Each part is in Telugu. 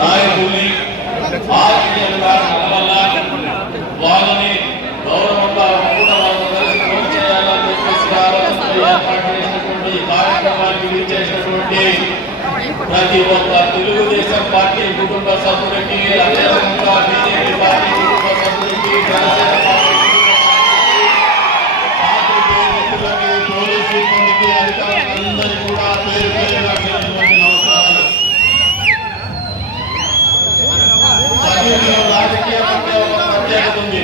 నాయకుల్ని వాళ్ళని గౌరవంగా చేయాలని కార్యక్రమానికి విచ్చేసినటువంటి ప్రతి ఒక్క తెలుగుదేశం పార్టీ కుటుంబ సభ్యులకి అదేవిధంగా బీజేపీ పార్టీ కుటుంబ సభ్యులకి జనసేన పార్టీ పాత్రికేయులకి, పోలీసు సిబ్బందికి అధికారులందరికీ కూడా పేరు పేరున చేసినటువంటి నమస్కారాలు సభ్యులు రాజకీయ పట్ల ఒక ప్రత్యేకత ఉంది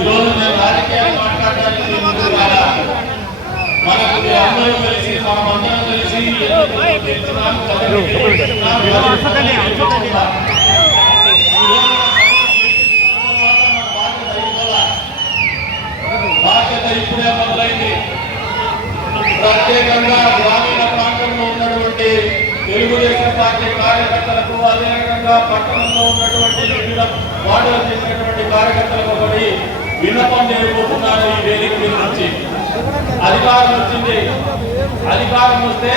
ఈరోజు నేను రాజకీయాలు మాట్లాడడానికి ముందుకు రాలా మనకు మీ అందరూ కలిసి మనమందరం కలిసి ఎన్నికల్లో గెలిచినాం, కదిరి గెలిచినాం, కదిరి గెలిచినాం. ఈరోజు మన బాధ్యత ఇప్పుడే మొదలైంది ప్రత్యేకంగా గ్రామీణ ప్రాంతంలో ఉన్నటువంటి తెలుగుదేశం పార్టీ కార్యకర్తలకు అదేవిధంగా పట్టణంలో ఉన్నటువంటి వివిధ వార్డులు చెందినటువంటి కార్యకర్తలకు ఒకటి విన్నపం చేయబోతున్నారు ఈ వేదిక మీద నుంచి. అధికారం వచ్చింది. అధికారం వస్తే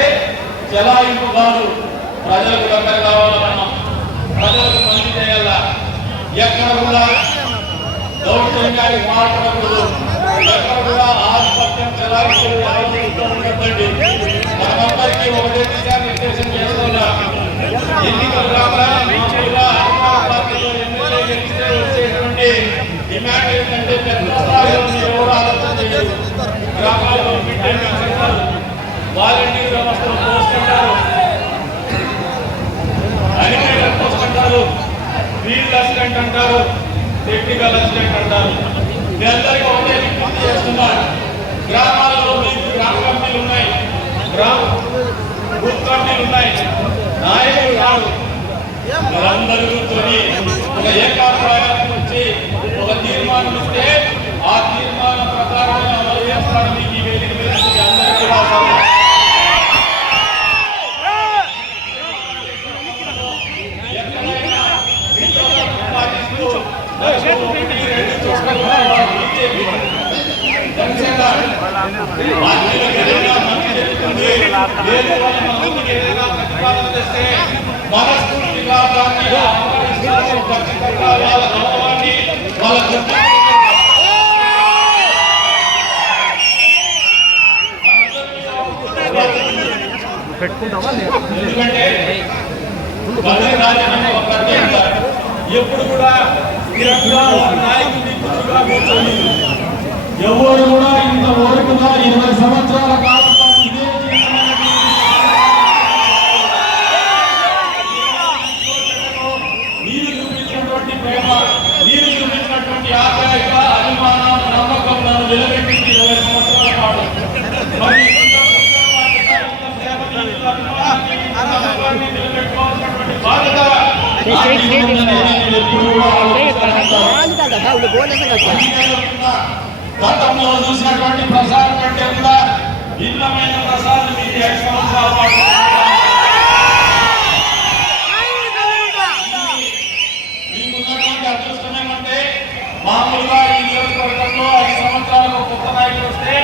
చెలాయింపు కాదు. ప్రజలకు దగ్గర కావాలన్నా ప్రజలకు మంచి చేయాలా? ఎక్కడ కూడా దౌర్జన్యానికి మాట్లాడకూడదు ఎక్కడ కూడా ఆధిపత్యం చెలాయించే ఆలోచిస్తూ ఉండకండి. మనమందరికీ ఒకటే దిశానిర్దేశం చేస్తున్నా. ఎన్నికలు రాగానే వచ్చేటువంటి డిమాండ్ ఏంటంటే పెద్ద స్థాయిలో ఎవరు ఆలోచన చేయరు. గ్రామాల్లో వాలంటీర్ వ్యవస్థను పోస్టుంటారు అనిమేటర్ పోస్ట్ అంటారు ఫీల్డ్ అసిస్టెంట్ అంటారు టెక్నికల్ అసిస్టెంట్ అంటారు. మీ అందరికీ ఒకటే విజ్ఞప్తి చేస్తున్నారు గ్రామాలలో మీకు గ్రామ కంపెనీలు ఉన్నాయి గ్రామ బూత్ కంపెనీలు ఉన్నాయి. నాయకులు కాదు మీరందరూ ఒక ఏక వచ్చి ఒక తీర్మానం ఇస్తే ఆ తీర్మానం ప్రకారం అమలు చేస్తాను మీకు ఈ వేదిక మీద నుంచి మీ అందరికీ కూడా సలహా. ఎక్కడైనా మిత్రులను పాటిస్తూ దశకు ఒకటి రెండు చోట్ల బీజేపీ జనసేన పార్టీలకు ఏదైనా మంచి జరుగుతుంది లేదు వాళ్ళ మందికి ఏదైనా ప్రతిపాదన తెస్తే మనస్ఫూర్తిగా దాన్ని ఆహ్వానిస్తాము ఖచ్చితంగా వాళ్ళ గౌరవాన్ని వాళ్ళ గుర్తింపు ఎందుకంటే బదిలీ రాజధాని ఒక ప్రత్యేకత ఎప్పుడు కూడా స్థిరంగా ఒక కూర్చొని ఎవరు కూడా ఇంత ఓరుకున్నా ఇరవై సంవత్సరాల కాలం పాటు ఇదే మీరు చూపించినటువంటి ప్రేమ మీరు చూపించినటువంటి ఆప్యాయత అభిమానం నమ్మకం నన్ను నిలబెట్టింది ఇరవై సంవత్సరాల పాటు మరి నిలబెట్టుకోవాల్సినటువంటి బాధ్యత ఎప్పుడూ కూడా ఆలోచిస్తూ ఉంటాను. గతంలో చూసినటువంటి ప్రసారం కంటే కూడా భిన్నమైన ప్రసారం మీకు మీకున్నటువంటి అదృష్టం ఏమంటే మామూలుగా ఈ నియోజకవర్గంలో ఐదు సంవత్సరాలకు ఒక కొత్త నాయకుడు వస్తే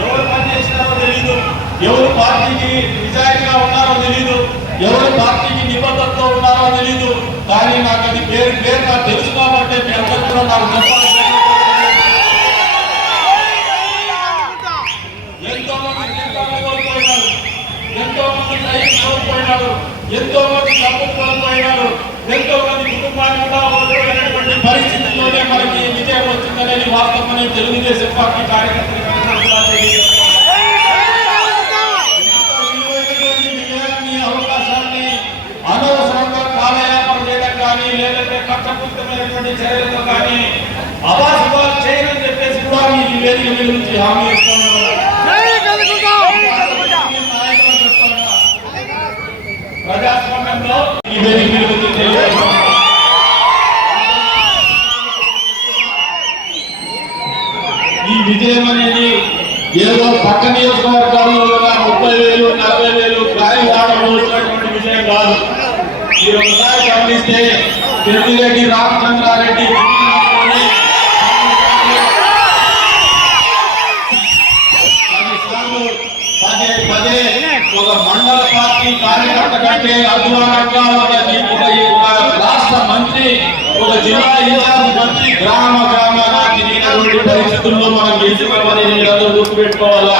ఎవరు పనిచేసినారో తెలియదు ఎవరు పార్టీకి నిజాయితీగా ఉన్నారో తెలియదు ఎవరు పార్టీకి నిబద్ధతతో ఉన్నారో తెలియదు కానీ నాకు అది పేరు పేరు నాకు తెలుసు కాబట్టి మీ అందరూ కూడా నాకు చెప్పాలి ఎంతో మంది జీవితాలు కోల్పోయినారు ఎంతో మంది లైఫ్ కోల్పోయినారు ఎంతో మంది డబ్బులు కోల్పోయినారు ఎంతో మంది కుటుంబాన్ని కూడా కోల్పోయినటువంటి పరిస్థితుల్లోనే మనకి ఈ విజయం వచ్చిందనేది వాస్తవం అనేది తెలుగుదేశం పార్టీ కార్యకర్తలకు అందరూ కూడా తెలియజేస్తున్నాను. ఇంత విలువైనటువంటి విజయాన్ని అవకాశాన్ని అనవసరంగా కాలయాపన చేయడం కానీ లేదంటే కక్షపూరితమైనటువంటి చర్యలతో కానీ అవాసవాలు చేయని చెప్పేసి కూడా మీ ఈ వేదిక మీద నుంచి హామీ పెద్దిరెడ్డి రామచంద్రారెడ్డి ఒక మండల పార్టీ కార్యకర్త కంటే అభిమానంగా ఒక రాష్ట్ర మంత్రి ఒక జిల్లా ఇన్ఛార్జ్ మంత్రి గ్రామ గ్రామాన పరిస్థితుల్లో మనం గెలుచుకోవాలని గుర్తుపెట్టుకోవాలా?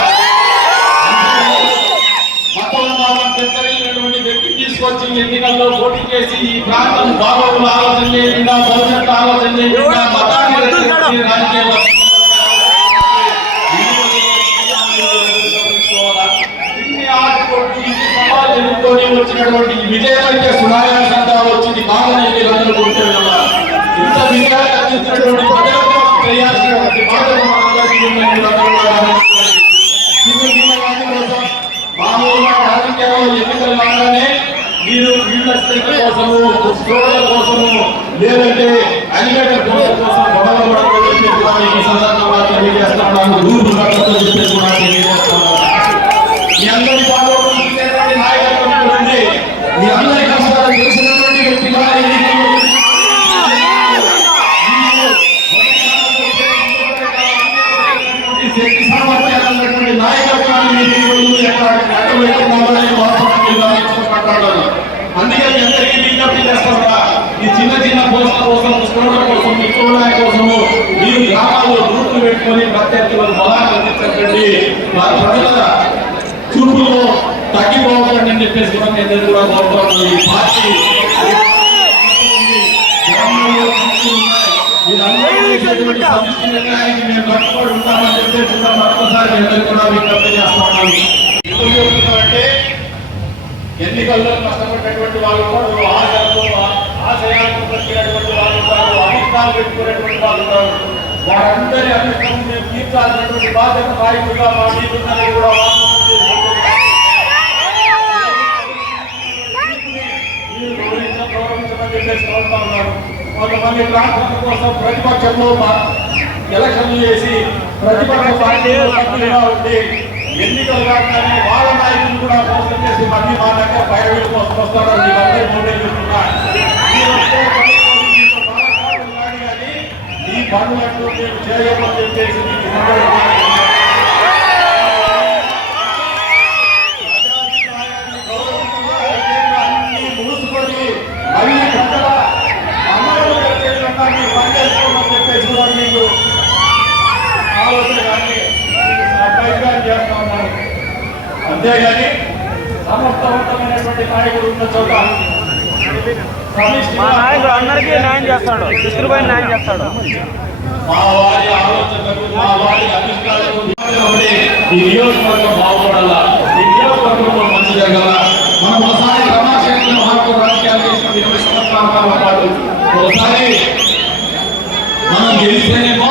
పోటీ చేసి ఈ ప్రాంతం బాగోగులు ఆలోచన చేయకుండా భవిష్యత్తు ఆలోచన చేయకుండా వచ్చినటువంటి ఈ విజయానికి సునాయాసంగా వచ్చింది కాదని మీరందరూ గుర్తుపెట్టుకోవాలి. ఇంత విజయాన్ని అందించినటువంటి ప్రజలకు చేయాల్సినటువంటి మనందరికీ ఉందని కూడా గమనించాలి. చిన్న చిన్న వాటి కోసం మామూలుగా రాజకీయాల్లో ఎన్నికలు కాగానే మీరు వీళ్ళ కోసము స్టోర్ల కోసము లేదంటే అలిగేటర్ కోసం గొడవ కూడా ఈ సందర్భంగా తెలియజేస్తున్నాను. విజ్ఞప్తి చేస్తారా ఈ చిన్న చిన్న పోస్టుల కోసం స్టోర్ల కోసం చూడడానికి కోసము మీరు గ్రామాల్లో గ్రూపులు పెట్టుకొని ప్రత్యర్థులకు బలాన్ని అందించండి వారి ప్రజల చూపులో తగ్గిపోకండి అని చెప్పేసి కూడా అందరూ కూడా కోరుతున్నాను. ఈ పార్టీ మేము కట్టుబడి ఉంటామని చెప్పేసి కూడా మరొకసారి మీ అందరికీ కూడా విజ్ఞప్తి చేస్తున్నాను. ఎందుకు చెబుతున్నామంటే ఎన్నికల్లో కష్టపడినటువంటి వాళ్ళు ఉన్నారు ఆశలతో ఆశయాలకు ప్రతినటువంటి వాళ్ళు ఉన్నారు అభిష్టాలు పెట్టుకునేటువంటి వాళ్ళు ఉన్నారు వారందరి అభిష్టం మేము తీర్చాల్సినటువంటి బాధ్యత నాయకుడిగా మా మీద కూడా గౌరవించమని చెప్పేసి కోరుతా ఉన్నారు. కొంతమంది ప్రార్థన కోసం ప్రతిపక్షంలో ఎలక్షన్లు చేసి ప్రతిపక్ష పార్టీ సభ్యులుగా ఉండి ఎన్నికలు కాగానే వాళ్ళ నాయకులు కూడా మోసం చేసి మళ్ళీ మా దగ్గర పైరవీల కోసం వస్తారని మీకు అందరికీ ముందే చెప్తున్నా. మీరు పనులంటూ మేము చేయమని చెప్పేసి మీకు ఈ సందర్భంగా ప్రజాభిప్రాయాన్ని గౌరవించకుండా ఐదేళ్ళు అన్ని మూసుకొని మళ్ళీ ప్రజల అమలు జరిగే విధంగా మీరు పనిచేసుకోమని చెప్పేసి కూడా మీకు ఆలోచన కానీ బహిష్కారం చేస్తా ఉన్నారు అంతేగాని సమర్థవంతమైనటువంటి నాయకుడు ఉన్న చోట మా నాయకుడు అందరికీ న్యాయం చేస్తాడు. చిత్రుపై న్యాయం చేస్తాడు. మా వారి ఆలోచనలకు మా వారి అభిష్టాలకు ఒకటి ఈ నియోజకవర్గం బాగుపడాలా? ఈ నియోజకవర్గంలో మంచి జరగాల? మనం ఒకసారి రమాశంకర్ మహాత్మ రాజకీయాలు చేసిన ఇరవై సంవత్సరాల పాటు ఒకసారి మనం గెలిస్తేనేమో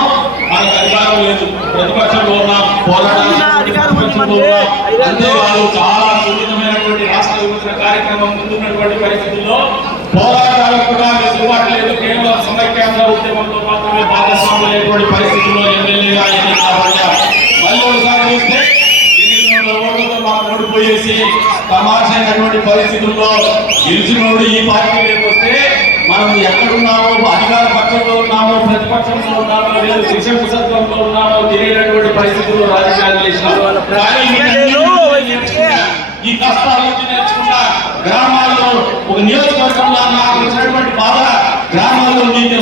మనకు అధికారం లేదు. ప్రతిపక్షంలో ఉన్నాం. అంతేకాదు చాలా సున్నితమైనటువంటి రాష్ట్ర విభజన కార్యక్రమం ముందున్నటువంటి పరిస్థితుల్లో పోరాటాలకు కూడా వెసులుబాటు లేదు కేవలం సమైక్యాంధ్ర ఉద్యమంలో మాత్రమే భాగస్వాములైనటువంటి పరిస్థితుల్లో ఎమ్మెల్యేగా ఎన్నికబడ్డా మళ్ళీ ఒకసారి చూస్తే ఎన్నికల్లో ఓట్లతో మనం ఓడిపోయేసి తమాషైనటువంటి పరిస్థితుల్లో గెలిచినోడు ఈ పార్టీలోకి వస్తే మనం ఎక్కడున్నామో అధికార పక్షంలో ఉన్నామో ప్రతిపక్షంలో ఉన్నామో లేదు శిక్షణ సత్వంలో ఉన్నామో తెలియనటువంటి పరిస్థితుల్లో రాజకీయాలు చేసినాం. ఈ కష్టాల నుంచి నేర్చుకున్నా గ్రామాల్లో ఒక నియోజకవర్గంలో నాకు వచ్చినటువంటి బాధ గ్రామాల్లో నీకు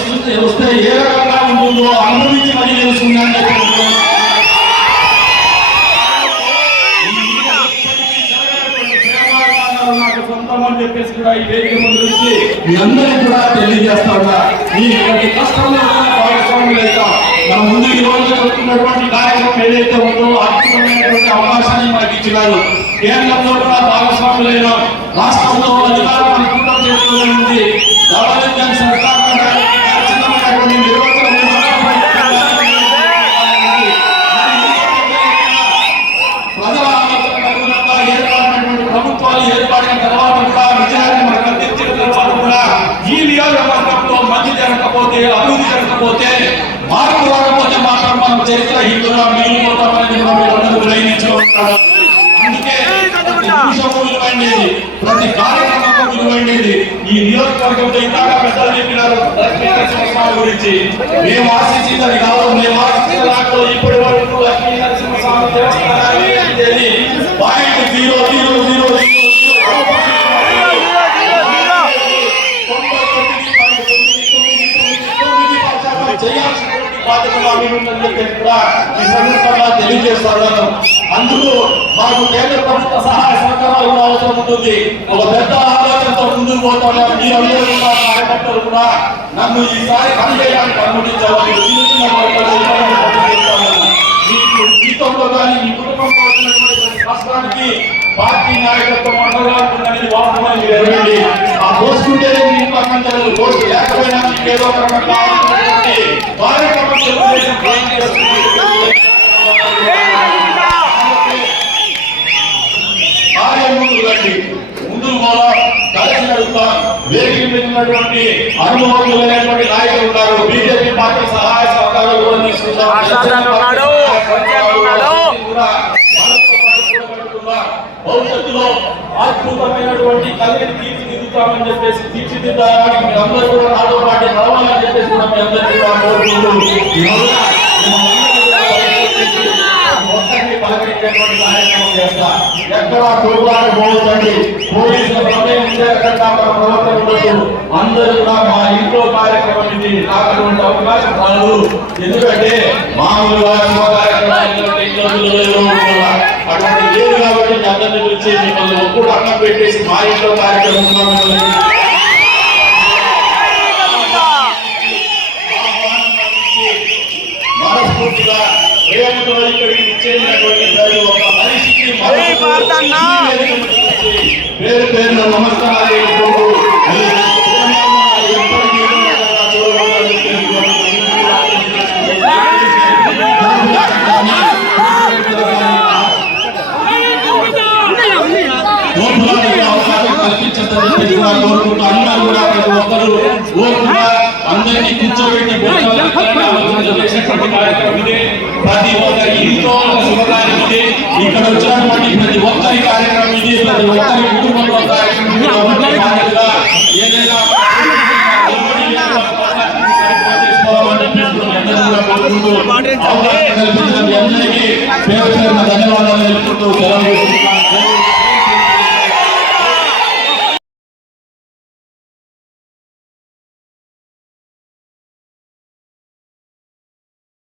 వస్తే ఏ రకంగా ఉంటుందో అనుభవించి మరీ తెలుసుకున్నాను. అని చెప్పేసి కూడా ఈ వేదిక ముందు నుంచి మీ అందరికీ కూడా తెలియజేస్తా ఉన్నా. ఈ ప్రతి కష్టంలో కూడా భాగస్వాములు అవుతాం మన ముందు ఈ రోజు జరుగుతున్నటువంటి కార్యక్రమం ఏదైతే ఉందో అద్భుతమైనటువంటి అవకాశాన్ని మనకి ఇచ్చినారు. కేంద్రంలో కూడా భాగస్వాములైన రాష్ట్రంలో అధికారం అనుకూలం చేసుకోవాలని ఉంది డబల్ సర్కార్ నిర్వహణ ఈ నియోజకవర్గంలో ఇందాక పెద్దలు చెప్పినారు లక్ష్మీనరసింహస్వామి గురించి మేము ఆశించిందని కాదు మేము ఆశించిన దాంట్లో ఇప్పటి వరకు లక్ష్మీనరసింహస్వామి దేవస్థానాన్ని పాయింట్ జీరో జీరో జీరో తెలియజేస్తాను అందుకు మాకు కేంద్ర ప్రభుత్వ సహాయ సహకారాలు అవసరం ఉంటుంది ఒక పెద్ద ఆదాయం ఆలోచనతో ముందుకు పోతున్నాం మీరందరూ కూడా కార్యకర్తలు కూడా నన్ను ఈసారి పనిచేయడానికి అనుమతించాలని చిన్న చిన్న మీకు జీతంలో కానీ మీ కుటుంబంలో వచ్చినటువంటి కష్టానికి పార్టీ నాయకత్వం అండగాడుతుందనేది వాస్తవాన్ని మీరు ఎరగండి ఆ పోస్టు ఉంటేనే మీ ఇంట్లో అన్నంతలేదు లేకపోయినా మీకు ఏదో ఒక రకంగా కావాలన్నటువంటి కార్యక్రమం తెలుగుదేశం పార్టీ చేస్తున్నటువంటి కార్యం ముందుకు రండి ముందుకు పోలా కలిసి నడుస్తాం ఉన్నటువంటి అనుభవజ్ఞులైనటువంటి నాయకులు ఉన్నారు బీజేపీ పార్టీ సహాయ సహకారాలు కూడా తీసుకుంటాం ఆశాదన్ ఉన్నాడు, కొంచెం ఉన్నాడు. కూడా వాళ్ళతో పాటు కూడగట్టుకున్నా భవిష్యత్తులో అద్భుతమైనటువంటి కలిగిన తీర్చిదిద్దుతామని చెప్పేసి తీర్చిదిద్దడానికి మీ అందరూ కూడా నాతో పాటు నడవాలని చెప్పేసి కూడా మీ అందరికీ కూడా కోరుకుంటూ పలకరించేటువంటి కార్యక్రమం చేస్తా ఎక్కడ తోడులాట పోవద్దండి పోలీసుల ప్రమేయం ఎక్కడ మన ప్రవర్తన ఉండదు అందరూ కూడా మా ఇంట్లో కార్యక్రమం ఇది నాకటువంటి అవకాశం రాదు ఎందుకంటే మామూలుగా. అటువంటి లేదు కాబట్టి మీ అందరిని పిలిచి మిమ్మల్ని ఒప్పుడు అన్నం పెట్టేసి మా ఇంట్లో కార్యక్రమం మనస్ఫూర్తిగా మరో పేరు పేరు నమస్కారం. Obrigado.